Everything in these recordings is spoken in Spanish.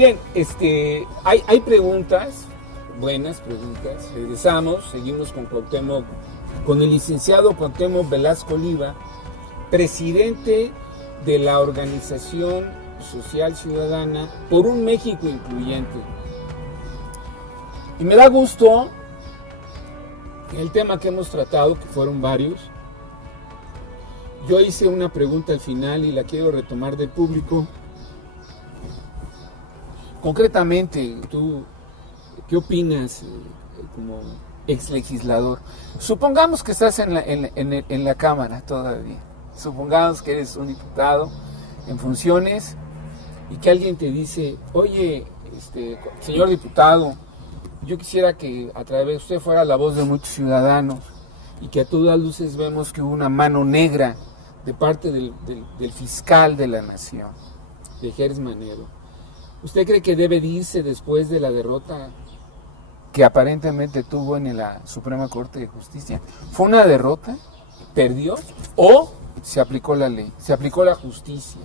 Miren, hay preguntas, buenas preguntas. Regresamos, seguimos con Cuauhtémoc, con el licenciado Cuauhtémoc Velasco Oliva, presidente de la Organización Social Ciudadana por un México Incluyente. Y me da gusto el tema que hemos tratado, que fueron varios. Yo hice una pregunta al final y la quiero retomar del público. Concretamente, ¿tú qué opinas como ex legislador? Supongamos que estás en la Cámara todavía. Supongamos que eres un diputado en funciones y que alguien te dice, oye, señor diputado, yo quisiera que a través de usted fuera la voz de muchos ciudadanos y que a todas luces vemos que hubo una mano negra de parte del fiscal de la nación, de Gers Manero. ¿Usted cree que debe de irse después de la derrota que aparentemente tuvo en la Suprema Corte de Justicia? ¿Fue una derrota? ¿Perdió? ¿O se aplicó la ley? ¿Se aplicó la justicia?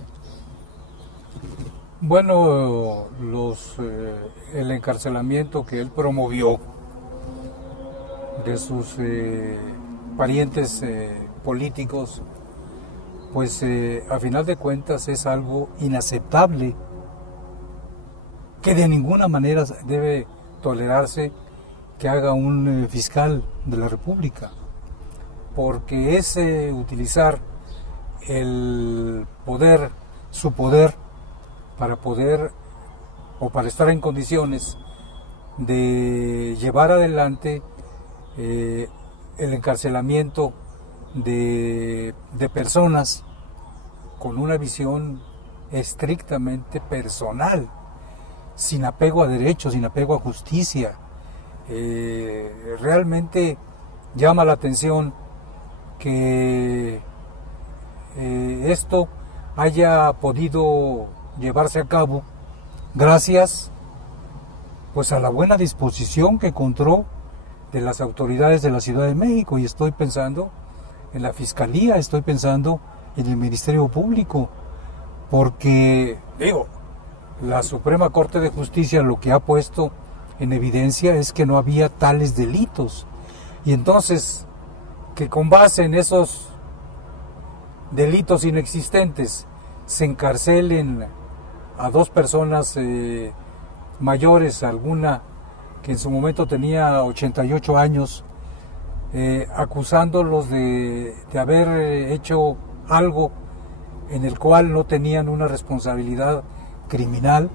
Bueno, el encarcelamiento que él promovió de sus parientes políticos, pues a final de cuentas es algo inaceptable, que de ninguna manera debe tolerarse que haga un fiscal de la República, porque es utilizar el poder, su poder, para poder o para estar en condiciones de llevar adelante el encarcelamiento de personas con una visión estrictamente personal, sin apego a derechos, sin apego a justicia. Realmente llama la atención que esto haya podido llevarse a cabo gracias pues a la buena disposición que encontró de las autoridades de la Ciudad de México, y estoy pensando en la Fiscalía, estoy pensando en el Ministerio Público, porque la Suprema Corte de Justicia lo que ha puesto en evidencia es que no había tales delitos, y entonces que con base en esos delitos inexistentes se encarcelen a dos personas mayores, alguna que en su momento tenía 88 años, acusándolos de haber hecho algo en el cual no tenían una responsabilidad criminal,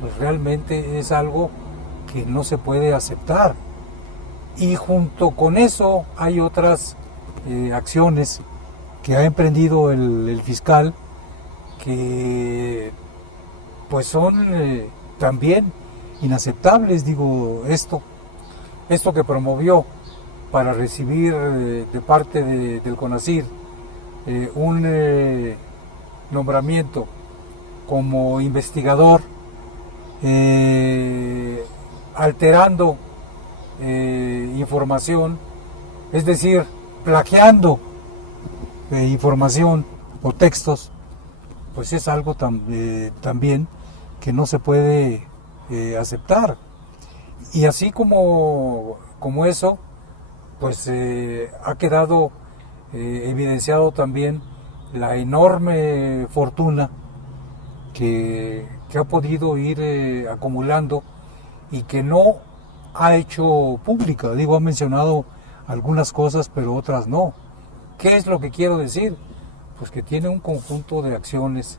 pues realmente es algo que no se puede aceptar. Y junto con eso hay otras acciones que ha emprendido el fiscal, que pues son también inaceptables. Esto que promovió para recibir de parte del CONACYT un nombramiento como investigador, alterando información, es decir, plagiando información o textos, pues es algo también que no se puede aceptar. Y así como eso, pues ha quedado evidenciado también la enorme fortuna que ha podido ir acumulando y que no ha hecho pública. Ha mencionado algunas cosas, pero otras no. ¿Qué es lo que quiero decir? Pues que tiene un conjunto de acciones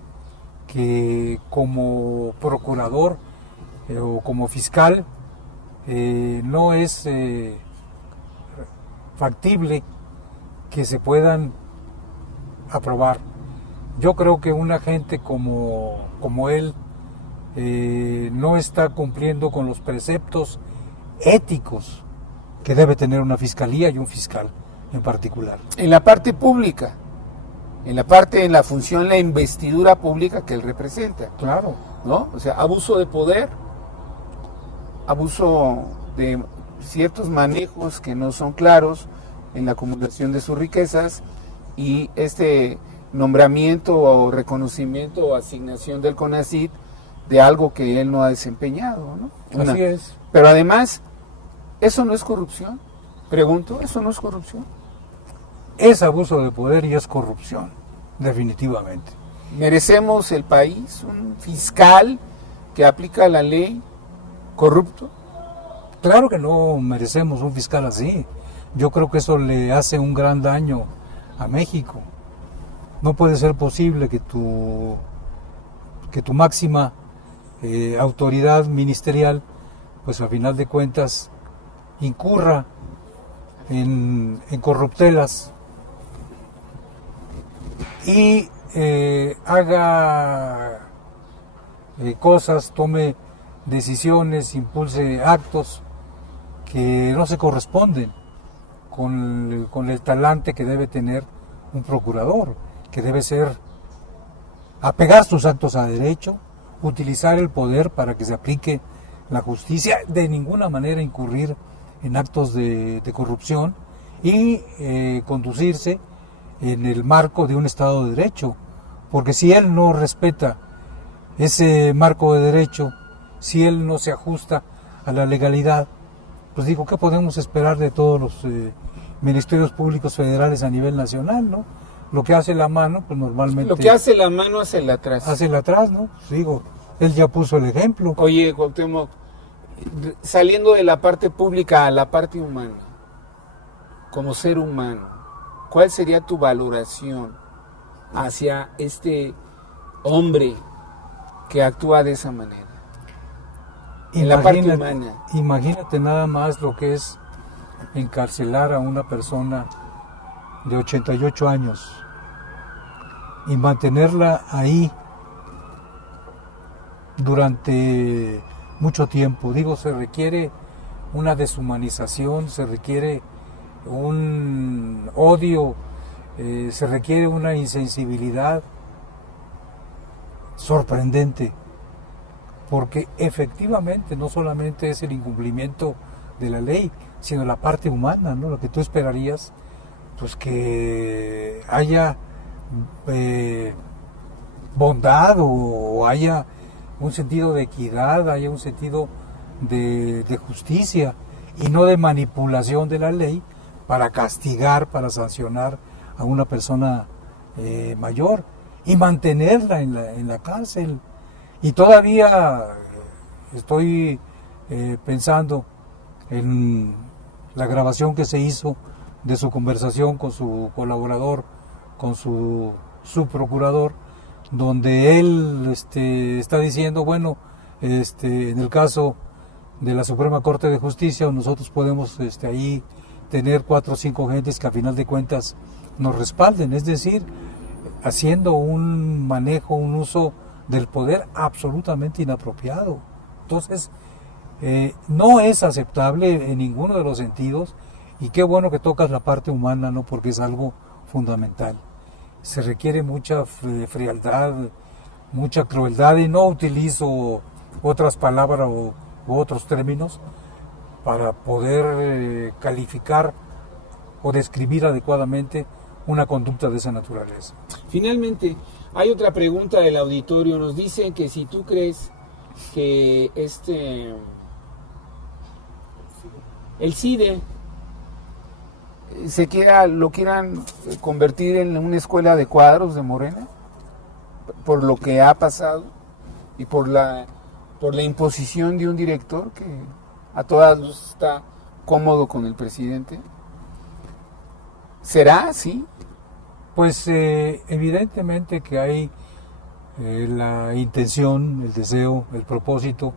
que como procurador o como fiscal no es factible que se puedan aprobar. Yo creo que un agente como él no está cumpliendo con los preceptos éticos que debe tener una fiscalía y un fiscal en particular. En la parte pública, en la función, la investidura pública que él representa. Claro. ¿No? O sea, abuso de poder, abuso de ciertos manejos que no son claros en la acumulación de sus riquezas, y este nombramiento o reconocimiento o asignación del CONACYT de algo que él no ha desempeñado, ¿no? Así es. Pero además, ¿eso no es corrupción? Pregunto, ¿eso no es corrupción? Es abuso de poder y es corrupción, definitivamente. ¿Merecemos el país un fiscal que aplica la ley corrupto? Claro que no merecemos un fiscal así. Yo creo que eso le hace un gran daño a México. No puede ser posible que tu máxima autoridad ministerial, pues a final de cuentas, incurra en corruptelas y haga cosas, tome decisiones, impulse actos que no se corresponden con el talante que debe tener un procurador, que debe ser apegar sus actos a derecho, utilizar el poder para que se aplique la justicia, de ninguna manera incurrir en actos de corrupción y conducirse en el marco de un Estado de Derecho, porque si él no respeta ese marco de derecho, si él no se ajusta a la legalidad, pues digo, ¿qué podemos esperar de todos los ministerios públicos federales a nivel nacional, ¿no? Lo que hace la mano, pues normalmente... Lo que hace la mano hace el atrás. Hace el atrás, ¿no? Pues digo, él ya puso el ejemplo. Oye, Cuauhtémoc, saliendo de la parte pública a la parte humana, como ser humano, ¿cuál sería tu valoración hacia este hombre que actúa de esa manera? En la parte humana. Imagínate nada más lo que es encarcelar a una persona de 88 años y mantenerla ahí durante mucho tiempo. Digo, se requiere una deshumanización, se requiere un odio, se requiere una insensibilidad sorprendente, porque efectivamente no solamente es el incumplimiento de la ley, sino la parte humana, ¿no? Lo que tú esperarías, pues que haya bondad o haya un sentido de equidad, haya un sentido de justicia y no de manipulación de la ley para castigar, para sancionar a una persona mayor y mantenerla en la cárcel. Y todavía estoy pensando en la grabación que se hizo de su conversación con su colaborador, con su subprocurador, donde él está diciendo, bueno, en el caso de la Suprema Corte de Justicia, nosotros podemos ahí tener 4 o 5 gentes que a final de cuentas nos respalden, es decir, haciendo un manejo, un uso del poder absolutamente inapropiado. Entonces, no es aceptable en ninguno de los sentidos, y qué bueno que tocas la parte humana, ¿no? Porque es algo fundamental. Se requiere mucha frialdad, mucha crueldad, y no utilizo otras palabras u otros términos para poder calificar o describir adecuadamente una conducta de esa naturaleza. Finalmente, hay otra pregunta del auditorio. Nos dicen que si tú crees que el CIDE lo quieran convertir en una escuela de cuadros de Morena, por lo que ha pasado y por la imposición de un director que a todas luces está cómodo con el presidente. ¿Será así? Pues evidentemente que hay la intención, el deseo, el propósito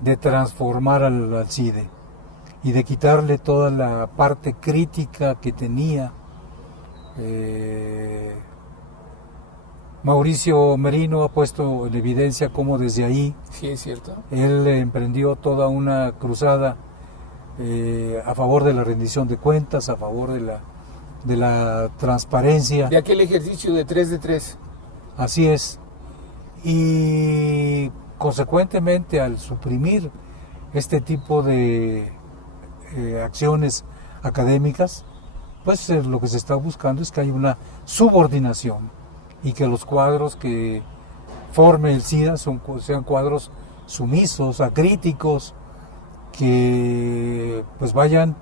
de transformar al CIDE y de quitarle toda la parte crítica que tenía. Mauricio Merino ha puesto en evidencia cómo desde ahí, sí, es cierto, él emprendió toda una cruzada a favor de la rendición de cuentas, a favor de la transparencia. De aquel ejercicio de 3 de 3. Así es. Y consecuentemente, al suprimir este tipo de acciones académicas, pues lo que se está buscando es que haya una subordinación y que los cuadros que forme el SIDA sean cuadros sumisos, acríticos, que pues vayan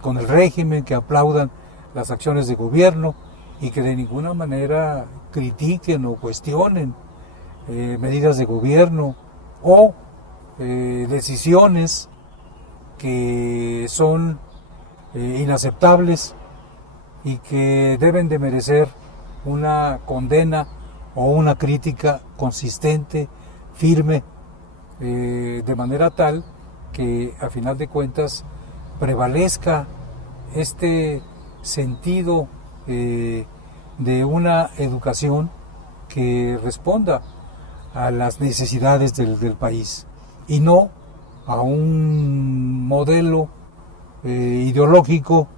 con el régimen, que aplaudan las acciones de gobierno y que de ninguna manera critiquen o cuestionen medidas de gobierno o decisiones que son inaceptables y que deben de merecer una condena o una crítica consistente, firme, de manera tal que a final de cuentas prevalezca este sentido de una educación que responda a las necesidades del país y no a un modelo ideológico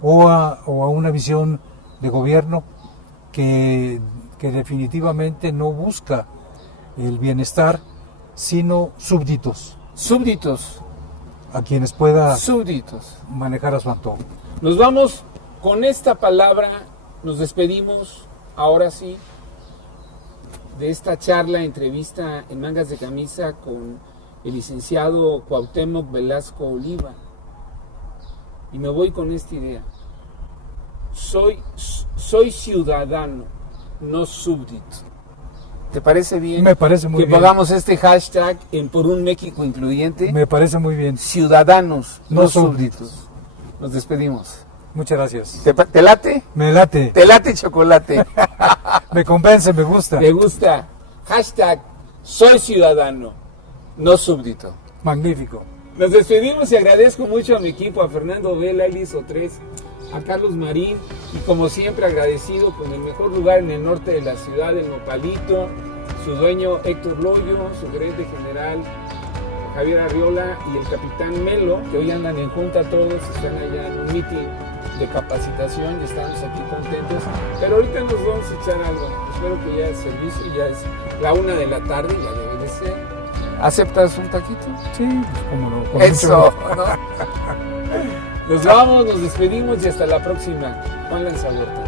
o a una visión de gobierno que definitivamente no busca el bienestar, sino súbditos. Súbditos. A quienes pueda súbditos manejar a su antojo. Nos vamos con esta palabra, nos despedimos, ahora sí, de esta charla, entrevista en Mangas de Camisa con el licenciado Cuauhtémoc Velasco Oliva. Y me voy con esta idea. Soy ciudadano, no súbdito. ¿Te parece bien? Me parece muy bien. Que pongamos este hashtag en Por un México Incluyente. Me parece muy bien. Ciudadanos, no súbditos. Nos despedimos. Muchas gracias. ¿Te late? Me late. ¿Te late chocolate? Me convence, me gusta. Me gusta. Hashtag soy ciudadano, no súbdito. Magnífico. Nos despedimos y agradezco mucho a mi equipo, a Fernando Vela, Elis O3, a Carlos Marín y como siempre agradecido con el mejor lugar en el norte de la ciudad, el Nopalito, su dueño Héctor Loyo, su gerente general Javier Arriola y el capitán Melo, que hoy andan en junta todos, están allá en un meeting de capacitación y estamos aquí contentos, pero ahorita nos vamos a echar algo. Espero que ya el servicio ya es la 1 de la tarde, ya debe de ser. ¿Aceptas un taquito? Sí, pues cómo no. Con Eso, mucho... ¿no? Nos vamos, nos despedimos y hasta la próxima. Juan Lanza Huerta.